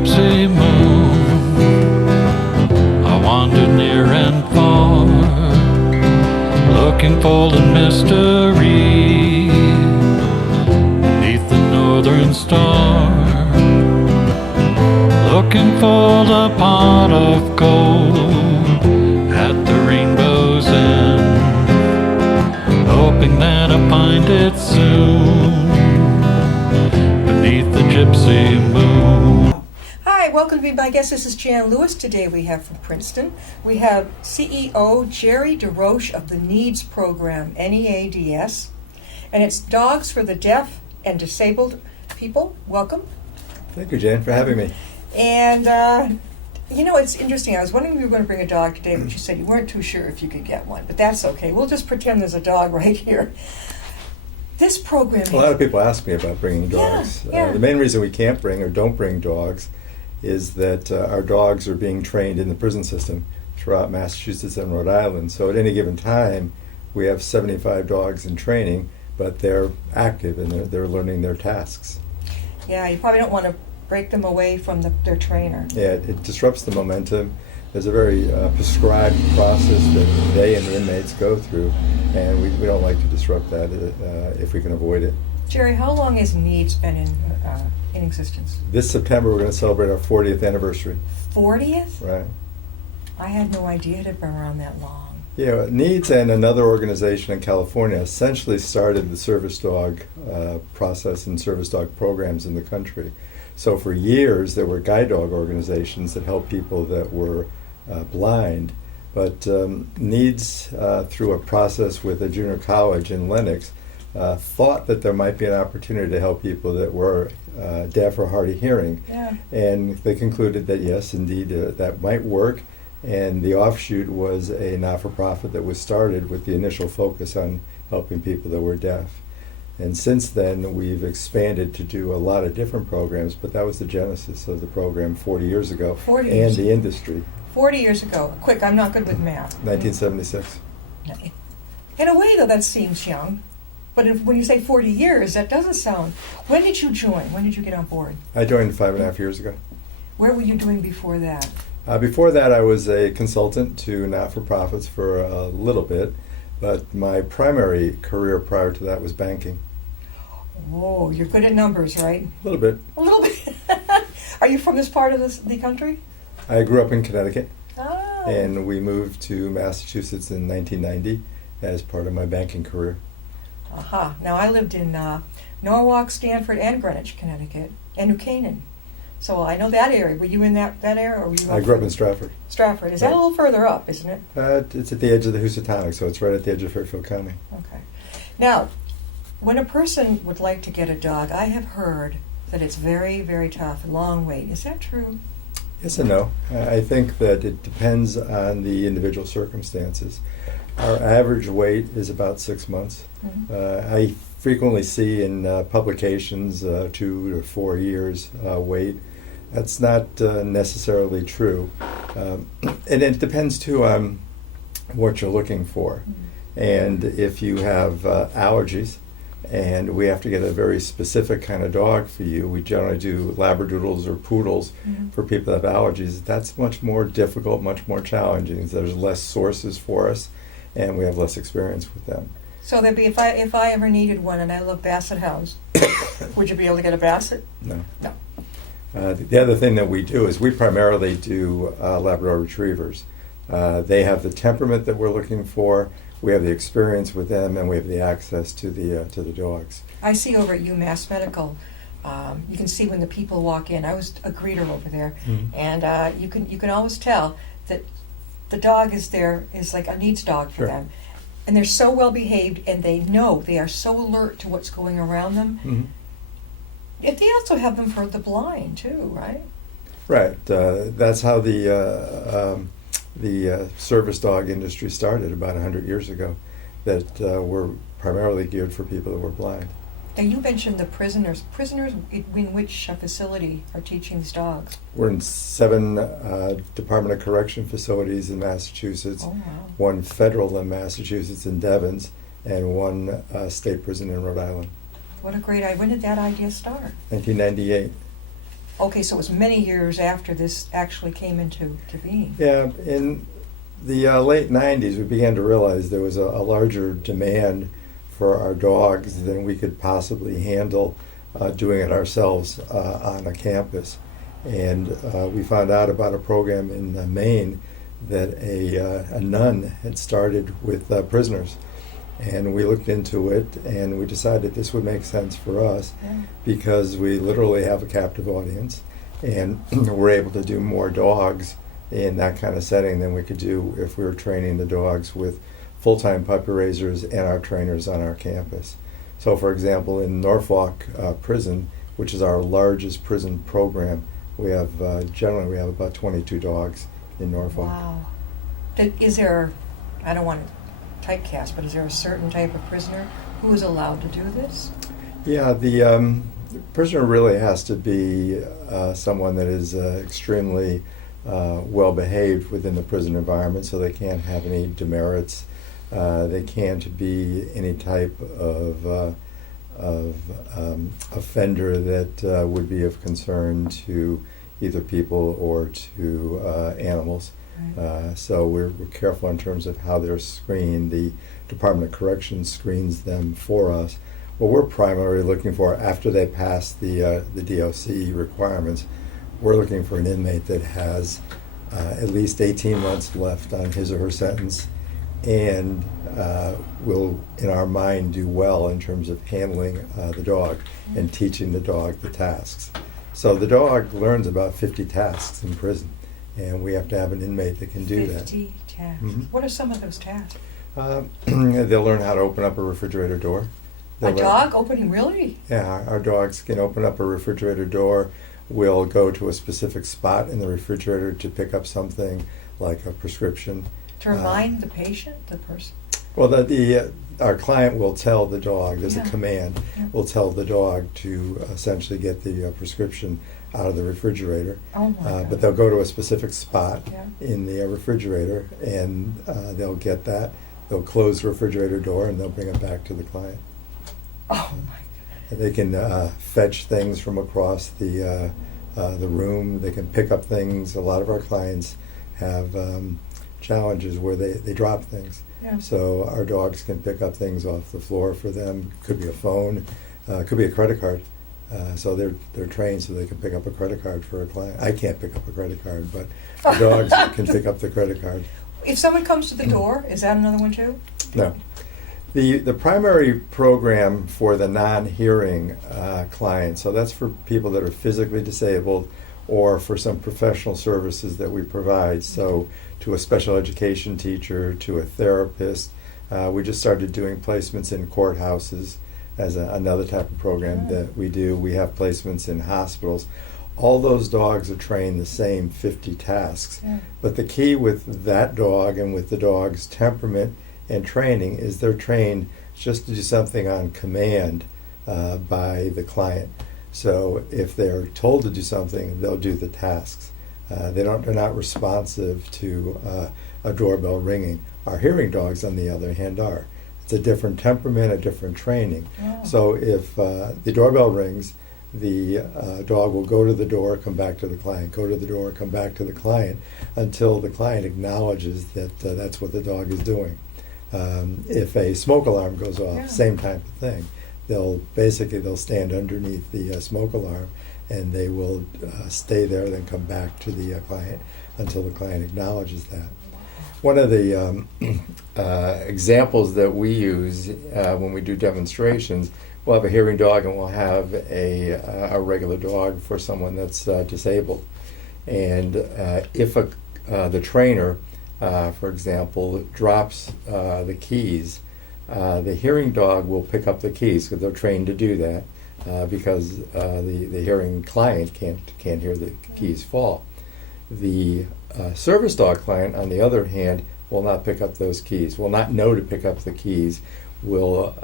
gypsy moon, I wandered near and far, looking for the mystery beneath the northern star, looking for the pot of gold at the rainbow's end, hoping that I find it soon beneath the gypsy moon. Hi, welcome to Be My Guest. This is Jan Lewis. Today we have from Princeton, we have CEO Gerry DeRoche of the NEADS program, NEADS, and it's Dogs for the Deaf and Disabled People. Welcome. Thank you, Jan, for having me. And, it's interesting. I was wondering if you were going to bring a dog today, but you said you weren't too sure if you could get one. But that's okay. We'll just pretend there's a dog right here. This program... A lot of people ask me about bringing dogs. Yeah. The main reason we can't bring or don't bring dogs is that our dogs are being trained in the prison system throughout Massachusetts and Rhode Island. So at any given time, we have 75 dogs in training, but they're active and they're learning their tasks. Yeah, you probably don't want to break them away from their trainer. Yeah, it disrupts the momentum. There's a very prescribed process that they and the inmates go through, and we don't like to disrupt that if we can avoid it. Gerry, how long has NEADS been in existence? This September, we're going to celebrate our 40th anniversary. 40th? Right. I had no idea it had been around that long. Yeah, NEADS and another organization in California essentially started the service dog process and service dog programs in the country. So for years, there were guide dog organizations that helped people that were blind, but NEADS, through a process with a junior college in Lenox, thought that there might be an opportunity to help people that were deaf or hard of hearing. Yeah. And they concluded that yes, indeed, that might work. And the offshoot was a not-for-profit that was started with the initial focus on helping people that were deaf. And since then, we've expanded to do a lot of different programs, but that was the genesis of the program 40 years ago. 40 years. And the industry. 40 years ago. Quick, I'm not good with math. 1976. In a way, though, that seems young. But when you say 40 years, that doesn't sound... When did you join? When did you get on board? I joined 5.5 years ago. Where were you doing before that? Before that, I was a consultant to not-for-profits for a little bit, but my primary career prior to that was banking. Oh, you're good at numbers, right? A little bit. A little bit. Are you from this part of the country? I grew up in Connecticut, Oh. and we moved to Massachusetts in 1990 as part of my banking career. Aha. Now, I lived in Norwalk, Stanford, and Greenwich, Connecticut, and New Canaan. So I know that area. Were you in that area? Or were you I grew up in Stratford. Stratford. Is that a little further up, isn't it? It's at the edge of the Housatonic, so it's right at the edge of Fairfield County. Okay. Now, when a person would like to get a dog, I have heard that it's very, very tough, long wait. Is that true? Yes and no. I think that it depends on the individual circumstances. Our average wait is about 6 months. Mm-hmm. I frequently see in publications 2 to 4 years wait. That's not necessarily true. And it depends too on what you're looking for. Mm-hmm. And if you have allergies, and we have to get a very specific kind of dog for you. We generally do Labradoodles or Poodles for people that have allergies. That's much more difficult, much more challenging. There's less sources for us, and we have less experience with them. So there'd be if I ever needed one and I love Basset Hounds, would you be able to get a Basset? No. No. The other thing that we do is we primarily do Labrador Retrievers. They have the temperament that we're looking for. We have the experience with them, and we have the access to the dogs. I see over at UMass Medical, you can see when the people walk in. I was a greeter over there, and you can always tell that the dog is like a needs dog for Sure. them, and they're so well behaved, and they are so alert to what's going around them. Mm-hmm. Yet they also have them for the blind too, right? Right. That's how the service dog industry started about 100 years ago, that were primarily geared for people that were blind. Now, you mentioned the prisoners. Prisoners in which facility are teaching these dogs? We're in 7 Department of Correction facilities in Massachusetts, Oh, wow. 1 federal in Massachusetts in Devens, and 1 state prison in Rhode Island. What a great idea. When did that idea start? 1998. Okay, so it was many years after this actually came into being. Yeah, in the late 90s, we began to realize there was a larger demand for our dogs than we could possibly handle doing it ourselves on a campus. And we found out about a program in Maine that a nun had started with prisoners. And we looked into it, and we decided this would make sense for us because we literally have a captive audience, and we're able to do more dogs in that kind of setting than we could do if we were training the dogs with full-time puppy raisers and our trainers on our campus. So, for example, in Norfolk Prison, which is our largest prison program, we have generally we have about 22 dogs in Norfolk. Wow. Is there, I don't want to typecast, but is there a certain type of prisoner who is allowed to do this? Yeah, the prisoner really has to be someone that is extremely well behaved within the prison environment, so they can't have any demerits. They can't be any type of offender that would be of concern to either people or to animals. Right. So we're careful in terms of how they're screened. The Department of Corrections screens them for us. What we're primarily looking for after they pass the DOC requirements, we're looking for an inmate that has at least 18 months left on his or her sentence and will, in our mind, do well in terms of handling the dog and teaching the dog the tasks. So the dog learns about 50 tasks in prison, and we have to have an inmate that can do 50 tasks. Mhm. What are some of those tasks? that. They'll learn how to open up a refrigerator door. A dog opening, really? Yeah, our dogs can open up a refrigerator door. We'll go to a specific spot in the refrigerator to pick up something like a prescription. To remind the patient, the person? Well, our client will tell the dog, there's a Yeah. command, Yeah. will tell the dog to essentially get the prescription out of the refrigerator. Oh my God. But they'll go to a specific spot Yeah. in the refrigerator, and they'll get that. They'll close the refrigerator door, and they'll bring it back to the client. Oh my And they can fetch things from across the room. They can pick up things. A lot of our clients have challenges where they drop things. Yeah. So our dogs can pick up things off the floor for them. Could be a phone, could be a credit card. So they're trained so they can pick up a credit card for a client. I can't pick up a credit card, but the dogs can pick up the credit card. If someone comes to the door, is that another one too? No. The primary program for the non-hearing clients, so that's for people that are physically disabled or for some professional services that we provide. So to a special education teacher, to a therapist. We just started doing placements in courthouses as another type of program that we do. We have placements in hospitals. All those dogs are trained the same 50 tasks. Yeah. But the key with that dog and with the dog's temperament and training is they're trained just to do something on command by the client. So if they're told to do something, they'll do the tasks. They're not responsive to a doorbell ringing. Our hearing dogs, on the other hand, are. It's a different temperament, a different training. Oh. So if the doorbell rings, the dog will go to the door, come back to the client, go to the door, come back to the client, until the client acknowledges that that's what the dog is doing. If a smoke alarm goes off, Yeah. same type of thing. They'll stand underneath the smoke alarm, and they will stay there, then come back to the client until the client acknowledges that. One of the examples that we use when we do demonstrations, we'll have a hearing dog and we'll have a regular dog for someone that's disabled. And if the trainer, for example, drops the keys, the hearing dog will pick up the keys because they're trained to do that because the hearing client can't hear the keys fall. The service dog client, on the other hand, will not pick up those keys, will not know to pick up the keys, will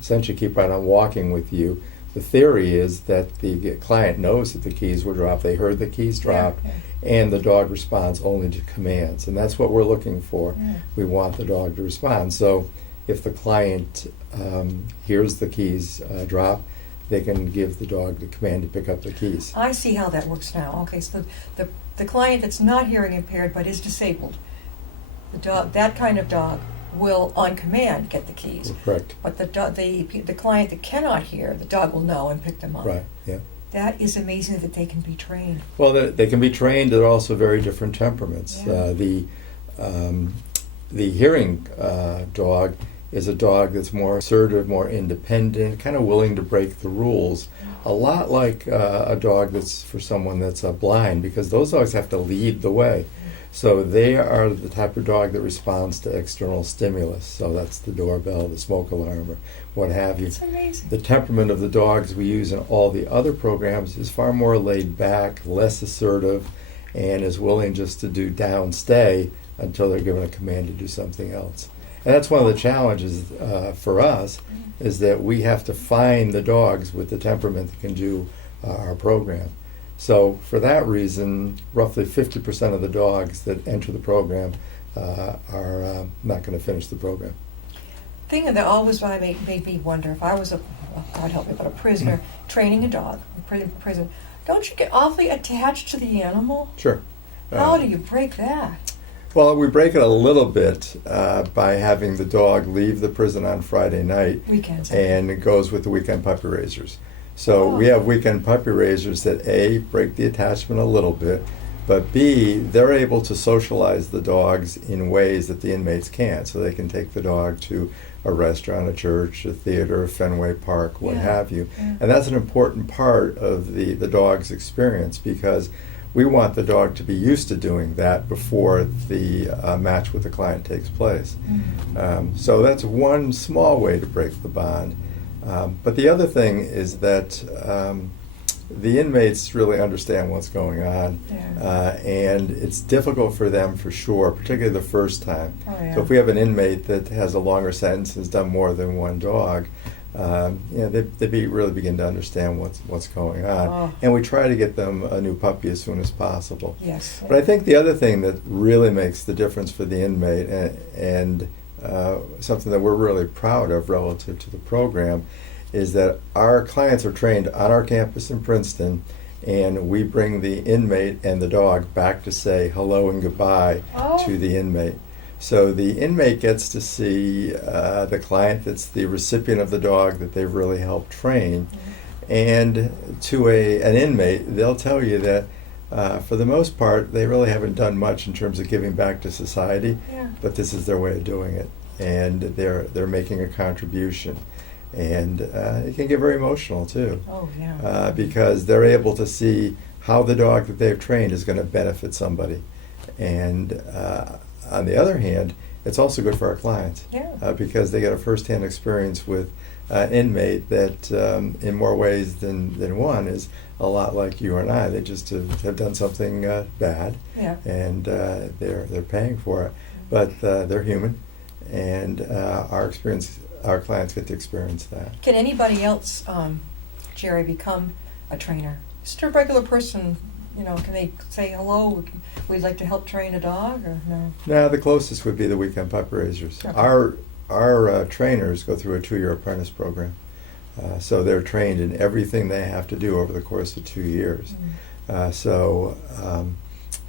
essentially keep right on walking with you. The theory is that the client knows that the keys were dropped, they heard the keys dropped, and the dog responds only to commands. And that's what we're looking for. Yeah. We want the dog to respond. So if the client hears the keys drop, they can give the dog the command to pick up the keys. I see how that works now. Okay, so the client that's not hearing impaired but is disabled, the dog, that kind of dog will, on command, get the keys. Correct. But the client that cannot hear, the dog will know and pick them up. Right, yeah. That is amazing that they can be trained. Well, they can be trained. They're also very different temperaments. Yeah. The hearing dog is a dog that's more assertive, more independent, kind of willing to break the rules. A lot like a dog that's for someone that's blind, because those dogs have to lead the way. So they are the type of dog that responds to external stimulus. So that's the doorbell, the smoke alarm, or what have you. That's amazing. The temperament of the dogs we use in all the other programs is far more laid back, less assertive, and is willing just to do downstay until they're given a command to do something else. And that's one of the challenges for us, is that we have to find the dogs with the temperament that can do our program. So for that reason, roughly 50% of the dogs that enter the program are not going to finish the program. Thing that always made me wonder, if I was God help me, but a prisoner training a dog in prison, don't you get awfully attached to the animal? Sure. How do you break that? Well, we break it a little bit by having the dog leave the prison on Friday night. Weekends. And it goes with the weekend puppy raisers. So we have weekend puppy raisers that A, break the attachment a little bit, but B, they're able to socialize the dogs in ways that the inmates can't. So they can take the dog to a restaurant, a church, a theater, a Fenway Park, what have you. Yeah. And that's an important part of the dog's experience, because we want the dog to be used to doing that before the match with the client takes place. So that's one small way to break the bond. But the other thing is that the inmates really understand what's going on, and it's difficult for them for sure, particularly the first time. So if we have an inmate that has a longer sentence, has done more than one dog, they really begin to understand what's going on, and we try to get them a new puppy as soon as possible. Yes. But I think the other thing that really makes the difference for the inmate, and something that we're really proud of relative to the program, is that our clients are trained on our campus in Princeton, and we bring the inmate and the dog back to say hello and goodbye to the inmate. So the inmate gets to see the client that's the recipient of the dog that they've really helped train. And to an inmate, they'll tell you that for the most part, they really haven't done much in terms of giving back to society, but this is their way of doing it. And they're making a contribution. And it can get very emotional too. Because they're able to see how the dog that they've trained is going to benefit somebody. And on the other hand, it's also good for our clients because they get a first-hand experience with an inmate that in more ways than one is a lot like you and I. They just have done something bad, and they're paying for it. But they're human, and our clients get to experience that. Can anybody else, Gerry, become a trainer? Just a regular person, can they say hello? We'd like to help train a dog, or no? No, the closest would be the weekend puppy raisers. Okay. Our trainers go through a 2-year apprentice program, so they're trained in everything they have to do over the course of 2 years.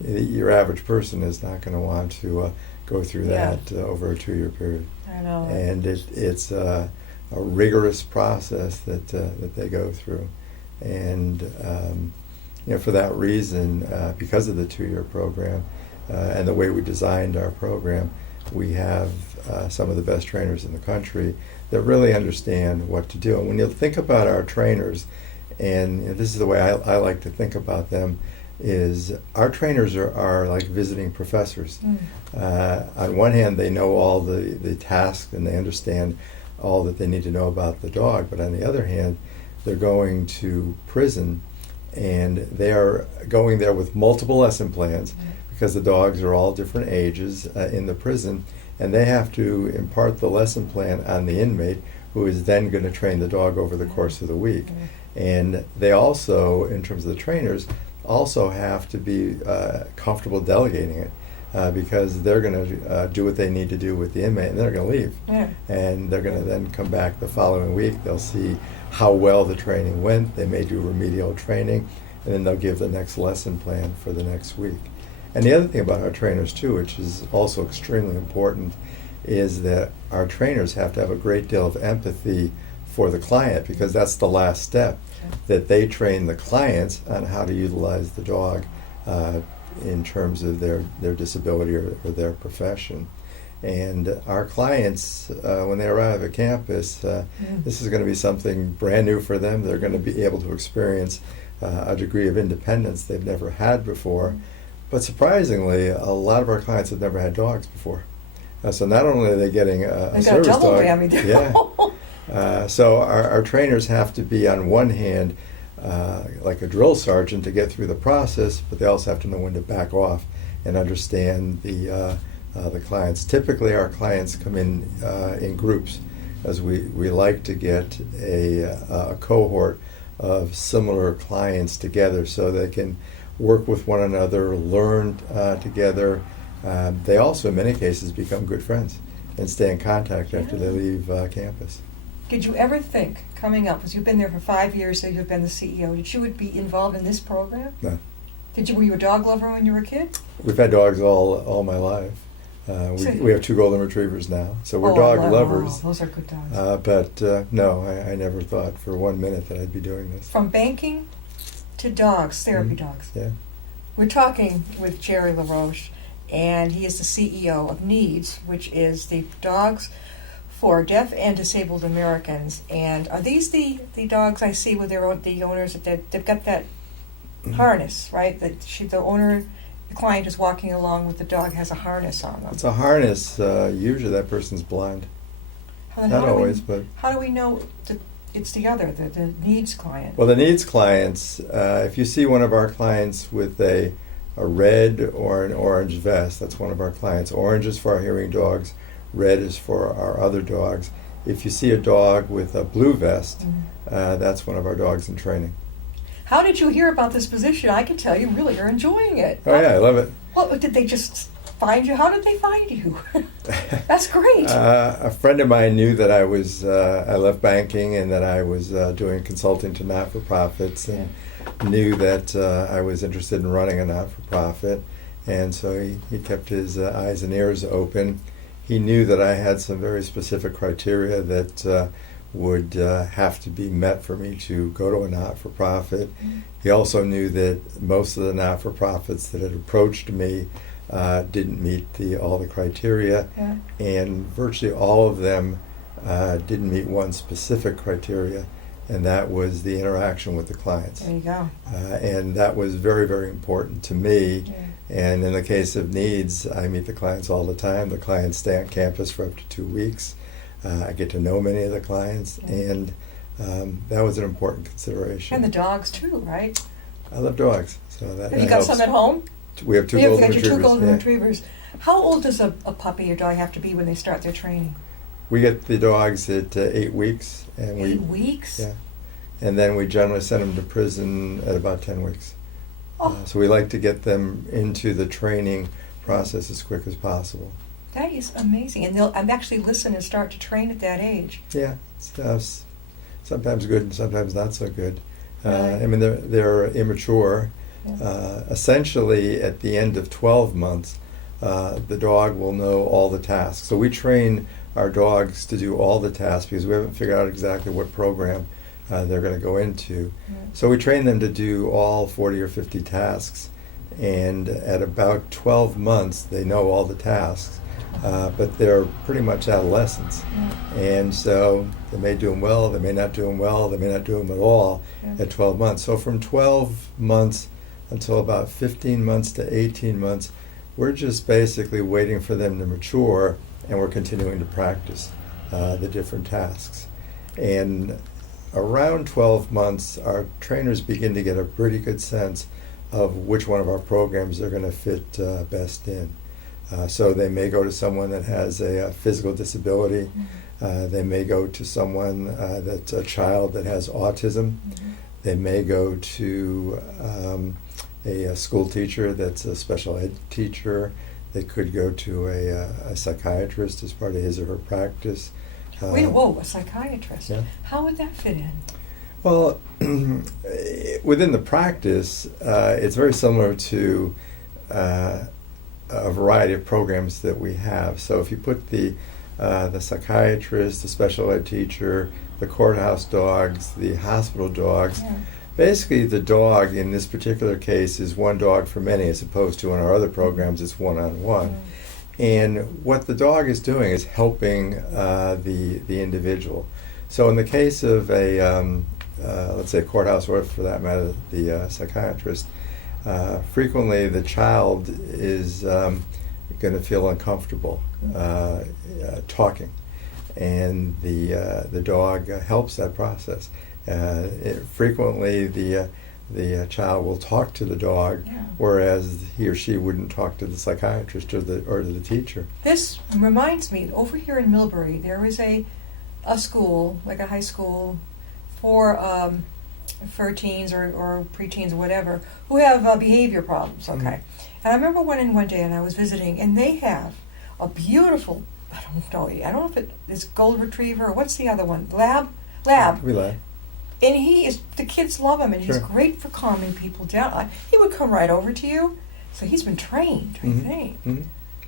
Your average person is not going to want to go through that over a 2-year period. I know. And it's a rigorous process that they go through, and for that reason, because of the 2-year program and the way we designed our program, we have some of the best trainers in the country that really understand what to do. And when you think about our trainers, and this is the way I like to think about them, is our trainers are like visiting professors. On one hand, they know all the tasks and they understand all that they need to know about the dog, but on the other hand, they're going to prison, and they are going there with multiple lesson plans because the dogs are all different ages in the prison, and they have to impart the lesson plan on the inmate, who is then going to train the dog over the course of the week. And they also, in terms of the trainers, also have to be comfortable delegating it. because they're going to do what they need to do with the inmate, and they're going to leave. Yeah. And they're going to then come back the following week. They'll see how well the training went. They may do remedial training, and then they'll give the next lesson plan for the next week. And the other thing about our trainers, too, which is also extremely important, is that our trainers have to have a great deal of empathy for the client, because that's the last step, that they train the clients on how to utilize the dog in terms of their disability or their profession. And our clients, when they arrive at campus, this is going to be something brand new for them. They're going to be able to experience a degree of independence they've never had before. But surprisingly, a lot of our clients have never had dogs before. So not only are they getting a service double dog, whammy there. yeah. So our trainers have to be, on one hand, like a drill sergeant to get through the process, but they also have to know when to back off and understand the clients. Typically, our clients come in groups, as we like to get a cohort of similar clients together so they can work with one another, learn together. They also, in many cases, become good friends and stay in contact after they leave campus. Did you ever think, coming up, because you've been there for 5 years, so you've been the CEO, that you would be involved in this program? No. Were you a dog lover when you were a kid? We've had dogs all my life. We have 2 golden retrievers now, so we're dog lovers. Those are good dogs. But no, I never thought for 1 minute that I'd be doing this. From banking to dogs, therapy dogs. Yeah. We're talking with Gerry DeRoche, and he is the CEO of NEEDS, which is the Dogs for Deaf and Disabled Americans. And are these the dogs I see with the owners, that they've got that harness, right? That the client is walking along with the dog, has a harness on them. It's a harness. Usually that person's blind. Not always, but... How do we know that it's the NEEDS client? Well, the NEEDS clients, if you see one of our clients with a red or an orange vest, that's one of our clients. Orange is for our hearing dogs. Red is for our other dogs. If you see a dog with a blue vest, that's one of our dogs in training. How did you hear about this position? I can tell you really are enjoying it. Oh, yeah, I love it. Well, did they just find you? How did they find you? That's great. A friend of mine knew that I left banking and that I was doing consulting to not-for-profits, and knew that I was interested in running a not-for-profit. And so he kept his eyes and ears open. He knew that I had some very specific criteria that would have to be met for me to go to a not-for-profit. He also knew that most of the not-for-profits that had approached me didn't meet all the criteria, and virtually all of them didn't meet one specific criteria, and that was the interaction with the clients. There you go. And that was very, very important to me. Yeah. And in the case of NEEDS, I meet the clients all the time. The clients stay on campus for up to 2 weeks. I get to know many of the clients, and that was an important consideration. And the dogs too, right? I love dogs, so that Have you got helps. some at home? We have 2 golden retrievers. Your 2 golden retrievers. How old does a puppy or dog have to be when they start their training? We get the dogs at 8 weeks, and 8 weeks. Yeah, and then we generally send them to prison at about 10 weeks. Oh. So we like to get them into the training process as quick as possible. That is amazing, and they'll actually listen and start to train at that age. Yeah, it's sometimes good and sometimes not so good. Right. I mean, they're immature. Yeah. Essentially, at the end of 12 months, the dog will know all the tasks. So we train our dogs to do all the tasks because we haven't figured out exactly what program they're going to go into. Yeah. So we train them to do all 40 or 50 tasks, and at about 12 months, they know all the tasks. But they're pretty much adolescents. Yeah. And so they may do them well, they may not do them well, they may not do them at all at 12 months. So from 12 months until about 15 months to 18 months, we're just basically waiting for them to mature, and we're continuing to practice the different tasks. And around 12 months, our trainers begin to get a pretty good sense of which one of our programs they're going to fit best in. So they may go to someone that has a physical disability. They may go to someone that's a child that has autism. They may go to a school teacher that's a special ed teacher. They could go to a psychiatrist as part of his or her practice. Wait, whoa, a psychiatrist. Yeah. How would that fit in? Well, within the practice, it's very similar to a variety of programs that we have. So if you put the psychiatrist, the special ed teacher, the courthouse dogs, the hospital dogs, Yeah. basically the dog in this particular case is one dog for many, as opposed to in our other programs it's one-on-one. And what the dog is doing is helping the individual. So in the case of let's say a courthouse, or for that matter, the psychiatrist, frequently the child is going to feel uncomfortable talking, and the dog helps that process. Frequently, the child will talk to the dog, Yeah. whereas he or she wouldn't talk to the psychiatrist or to the teacher. This reminds me, over here in Millbury, there is a school, like a high school, for teens or preteens or whatever, who have behavior problems, okay? Mhm. And I remember one day and I was visiting, and they have a beautiful, I don't know if it is gold retriever, or what's the other one? Lab? We laugh. And the kids love him, and he's Sure. great for calming people down. He would come right over to you, so he's been trained, I Mhm. think. Mhm.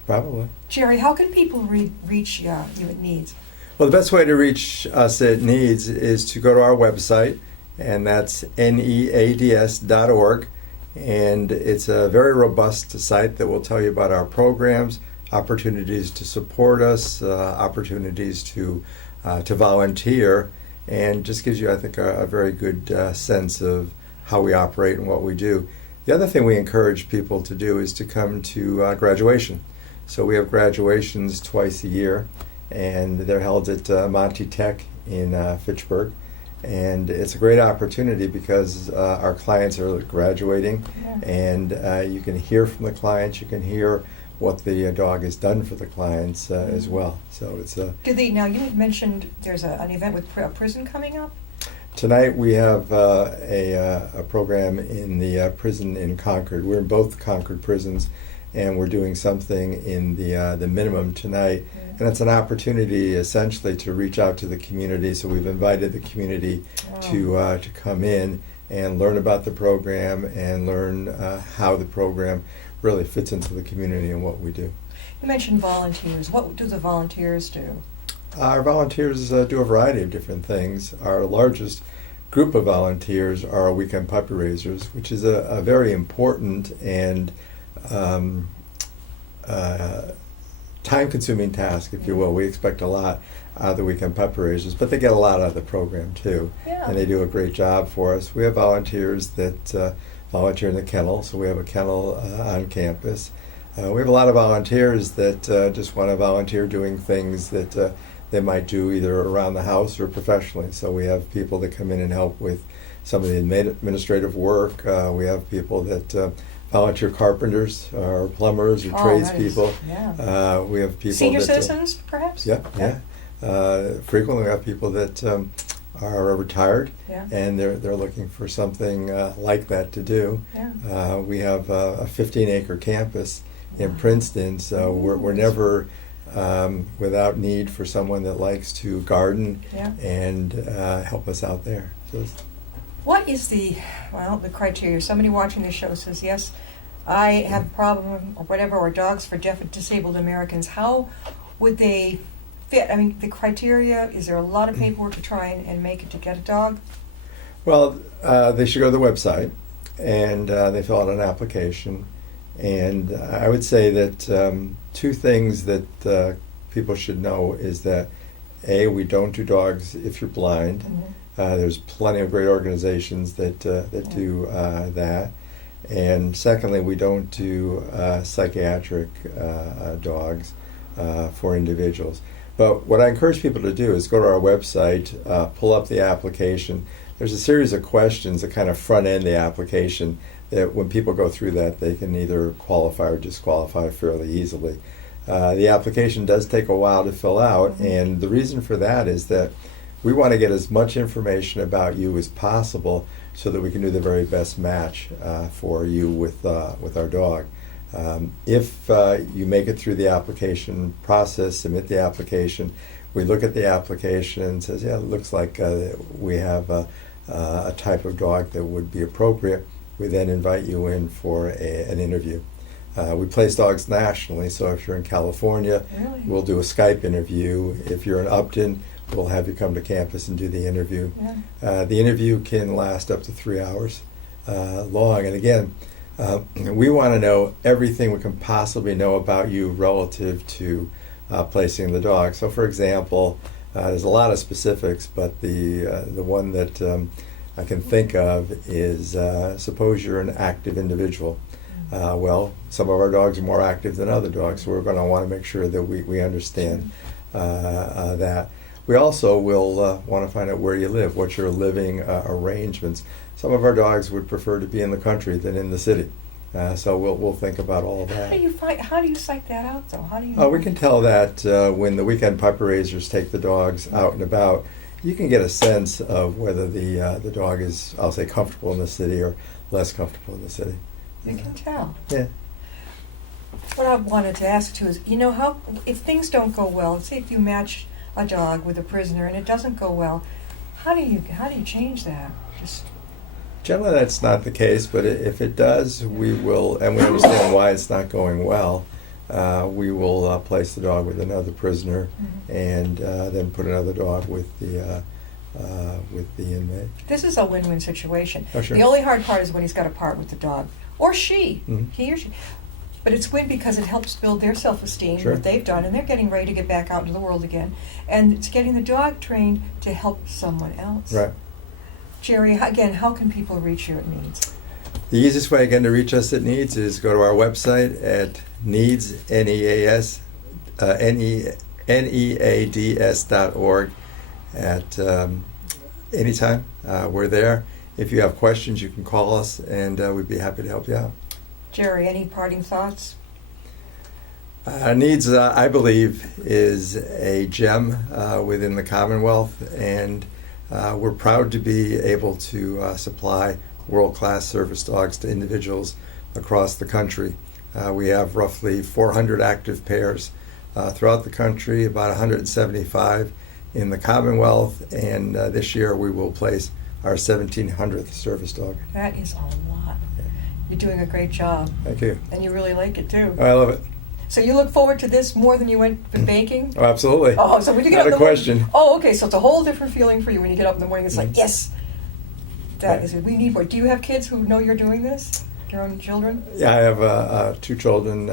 Probably. Gerry, how can people reach you at Needs? Well, the best way to reach us at Needs is to go to our website, and that's neads.org. And it's a very robust site that will tell you about our programs, opportunities to support us, opportunities to volunteer, and just gives you, I think, a very good sense of how we operate and what we do. The other thing we encourage people to do is to come to graduation. So we have graduations twice a year, and they're held at Monty Tech in Fitchburg. And it's a great opportunity because our clients are graduating, Yeah. and you can hear from the clients, you can hear what the dog has done for the clients as well. So it's Now you mentioned there's an event with a prison coming up. tonight we have a program in the prison in Concord. We're in both Concord prisons, and we're doing something in the minimum tonight. And it's an opportunity essentially to reach out to the community. So we've invited the community to come in and learn about the program and learn how the program really fits into the community and what we do. You mentioned volunteers. What do the volunteers do? Our volunteers do a variety of different things. Our largest group of volunteers are our weekend puppy raisers, which is a very important and time-consuming task, if you will. We expect a lot out of the weekend puppy raisers, but they get a lot out of the program too, Yeah. and they do a great job for us. We have volunteers that volunteer in the kennel, so we have a kennel on campus. We have a lot of volunteers that just want to volunteer doing things that they might do either around the house or professionally. So we have people that come in and help with some of the administrative work. We have people that volunteer carpenters or plumbers or tradespeople. Yeah. We have people Senior that, citizens, perhaps? Yeah. Frequently we have people that are retired, Yeah. and they're looking for something like that to do. Yeah. We have a 15-acre campus in Princeton, so we're never without need for someone that likes to garden Yeah. and help us out there. So What is the criteria? Somebody watching this show says, yes, I have a problem or whatever, or dogs for deaf and disabled Americans. How would they fit? I mean, the criteria, is there a lot of paperwork to try and make it to get a dog? Well, they should go to the website, and they fill out an application. And I would say that two things that people should know is that, A, we don't do dogs if you're blind. Mhm. There's plenty of great organizations that do that. And secondly, we don't do psychiatric dogs for individuals. But what I encourage people to do is go to our website, pull up the application. There's a series of questions that kind of front end the application that when people go through that, they can either qualify or disqualify fairly easily. The application does take a while to fill out, and the reason for that is that we want to get as much information about you as possible so that we can do the very best match for you with our dog. If you make it through the application process, submit the application, we look at the application and says, yeah, it looks like we have a type of dog that would be appropriate. We then invite you in for an interview. We place dogs nationally, so if you're in California, Really? we'll do a Skype interview. If you're in Upton, we'll have you come to campus and do the interview. Yeah. The interview can last up to 3 hours long. And again, we want to know everything we can possibly know about you relative to placing the dog. So, for example, there's a lot of specifics, but the one that I can think of is suppose you're an active individual. Well, some of our dogs are more active than other dogs, so we're going to want to make sure that we understand that. We also will want to find out where you live, what your living arrangements. Some of our dogs would prefer to be in the country than in the city, so we'll think about all of that. How do you psych that out, though? How do you? We can tell that when the weekend puppy raisers take the dogs out and about. You can get a sense of whether the dog is, I'll say, comfortable in the city or less comfortable in the city. You can tell. Yeah. What I wanted to ask too is, how if things don't go well, let's say if you match a dog with a prisoner and it doesn't go well, how do you change that? Just Generally, that's not the case, but if it does, we will, and we understand why it's not going well. We will place the dog with another prisoner, and then put another dog with the inmate. This is a win-win situation. Oh, sure. The only hard part is when he's got to part with the dog, or she, Mhm. he or she. But it's win because it helps build their self-esteem, Sure. what they've done, and they're getting ready to get back out into the world again. And it's getting the dog trained to help someone else. Right. Jerry, again, how can people reach you at Needs? The easiest way, again, to reach us at Needs is go to our website at needs, N-E-A-S, neads.org at anytime. We're there. If you have questions, you can call us, and we'd be happy to help you out. Jerry, any parting thoughts? Needs, I believe, is a gem within the Commonwealth, and we're proud to be able to supply world-class service dogs to individuals across the country. We have roughly 400 active pairs throughout the country, about 175 in the Commonwealth, and this year we will place our 1700th service dog. That is a lot. You're doing a great job, Thank you. and you really like it too. I love it. So you look forward to this more than you went to baking? Oh, absolutely. Oh, so when you get Not up in a the morning- question. Oh, okay. So it's a whole different feeling for you when you get up in the morning. It's like, yes, that Yeah. is it. We need more. Do you have kids who know you're doing this? Your own children? Yeah, I have 2 children.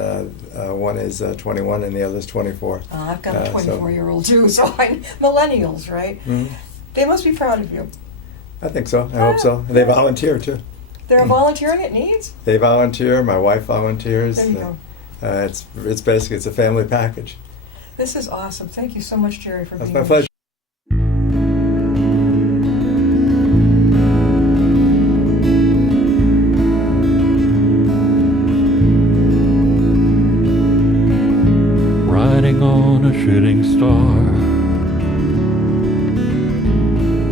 One is 21 and the other is 24. I've got a So- 24-year-old too. So I'm millennials, right? Mhm. They must be proud of you. I think so. I hope so. They volunteer too. They're volunteering at Needs. They volunteer. My wife volunteers. There you go. It's basically it's a family package. This is awesome. Thank you so much, Gerry, for That's being my pleasure. Riding on a shooting star,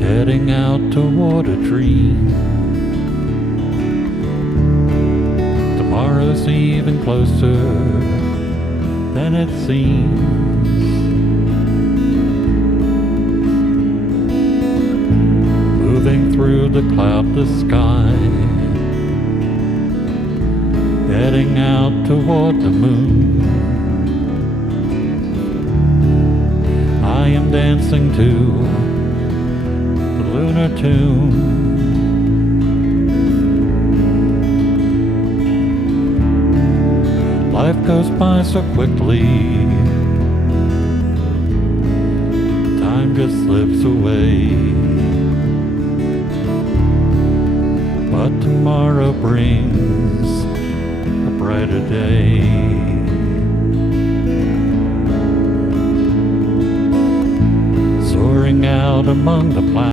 heading out toward a dream. Tomorrow's even closer than it seems. Moving through the cloudless sky, heading out toward the moon. I am dancing to the lunar tune. Life goes by so quickly, time just slips away. But tomorrow brings a brighter day. Soaring out among the planets.